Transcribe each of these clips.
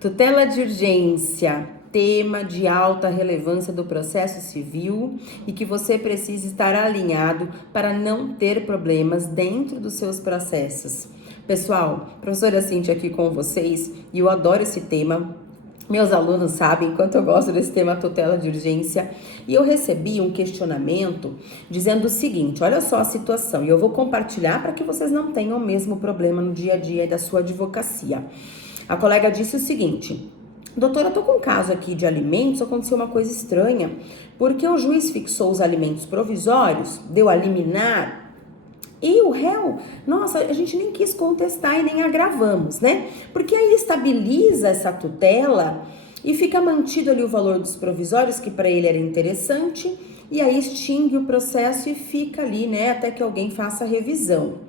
Tutela de urgência, tema de alta relevância do processo civil e que você precisa estar alinhado para não ter problemas dentro dos seus processos. Pessoal, professora Cíntia aqui com vocês e eu adoro esse tema. Meus alunos sabem quanto eu gosto desse tema tutela de urgência e eu recebi um questionamento dizendo o seguinte, olha só a situação e eu vou compartilhar para que vocês não tenham o mesmo problema no dia a dia da sua advocacia. A colega disse o seguinte: doutora, eu tô com um caso aqui de alimentos, aconteceu uma coisa estranha, porque o juiz fixou os alimentos provisórios, deu a liminar, e o réu, nossa, a gente nem quis contestar e nem agravamos, né? Porque aí estabiliza essa tutela e fica mantido ali o valor dos provisórios, que para ele era interessante, e aí extingue o processo e fica ali, né, até que alguém faça a revisão.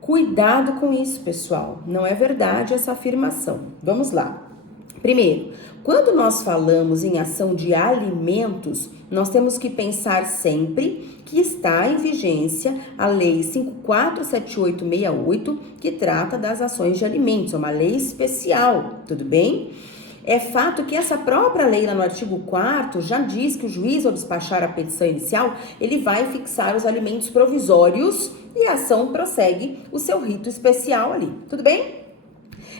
Cuidado com isso, pessoal. Não é verdade essa afirmação. Vamos lá. Primeiro, quando nós falamos em ação de alimentos, nós temos que pensar sempre que está em vigência a Lei 547868, que trata das ações de alimentos, é uma lei especial, tudo bem? É fato que essa própria lei, lá no artigo 4º, já diz que o juiz, ao despachar a petição inicial, ele vai fixar os alimentos provisórios e a ação prossegue o seu rito especial ali, tudo bem?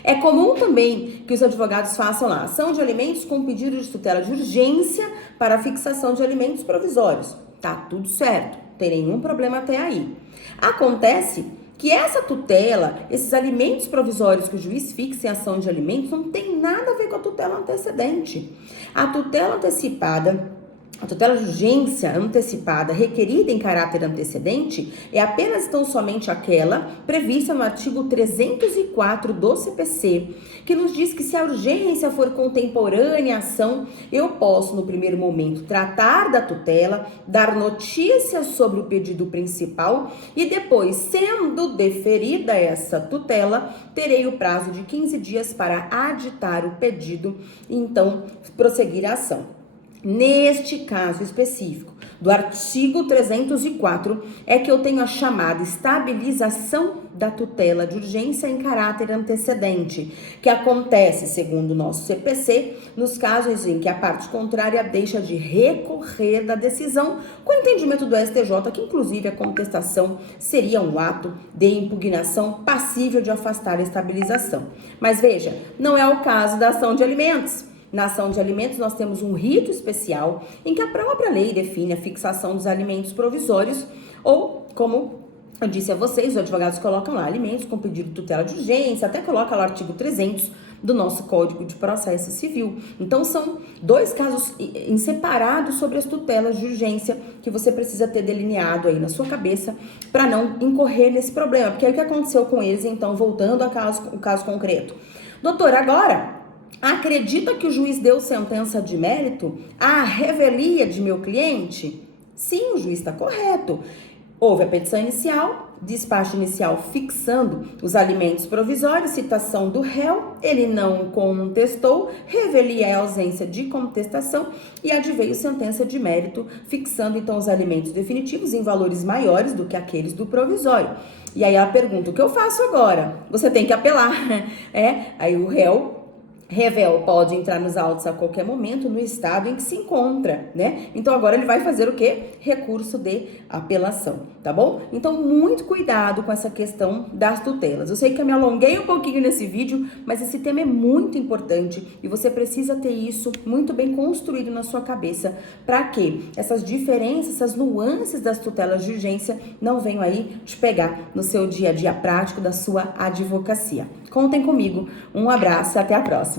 É comum também que os advogados façam lá ação de alimentos com pedido de tutela de urgência para a fixação de alimentos provisórios. Tá tudo certo, não tem nenhum problema até aí. Acontece que essa tutela, esses alimentos provisórios que o juiz fixa em ação de alimentos, não tem nada a ver com a tutela antecedente. A tutela antecipada, a tutela de urgência antecipada requerida em caráter antecedente é apenas tão somente aquela prevista no artigo 304 do CPC, que nos diz que se a urgência for contemporânea à ação, eu posso, no primeiro momento, tratar da tutela, dar notícias sobre o pedido principal e depois, sendo deferida essa tutela, terei o prazo de 15 dias para aditar o pedido e então prosseguir a ação. Neste caso específico do artigo 304 é que eu tenho a chamada estabilização da tutela de urgência em caráter antecedente, que acontece, segundo o nosso CPC, nos casos em que a parte contrária deixa de recorrer da decisão, com o entendimento do STJ que inclusive a contestação seria um ato de impugnação passível de afastar a estabilização. Mas veja, não é o caso da ação de alimentos. Na ação de alimentos, nós temos um rito especial em que a própria lei define a fixação dos alimentos provisórios ou, como eu disse a vocês, os advogados colocam lá alimentos com pedido de tutela de urgência, até coloca lá o artigo 300 do nosso Código de Processo Civil. Então, são dois casos separados sobre as tutelas de urgência que você precisa ter delineado aí na sua cabeça para não incorrer nesse problema. Porque aí o que aconteceu com eles, então, voltando ao caso concreto. Doutor, agora acredita que o juiz deu sentença de mérito à revelia de meu cliente? Sim, o juiz está correto. Houve a petição inicial, despacho inicial fixando os alimentos provisórios, citação do réu, ele não contestou, revelia a ausência de contestação e adveio sentença de mérito, fixando então os alimentos definitivos em valores maiores do que aqueles do provisório. E aí ela pergunta, o que eu faço agora? Você tem que apelar, aí o réu revel pode entrar nos autos a qualquer momento no estado em que se encontra, né? Então agora ele vai fazer o quê? Recurso de apelação, tá bom? Então muito cuidado com essa questão das tutelas. Eu sei que eu me alonguei um pouquinho nesse vídeo, mas esse tema é muito importante e você precisa ter isso muito bem construído na sua cabeça para que essas diferenças, essas nuances das tutelas de urgência não venham aí te pegar no seu dia a dia prático da sua advocacia. Contem comigo. Um abraço e até a próxima.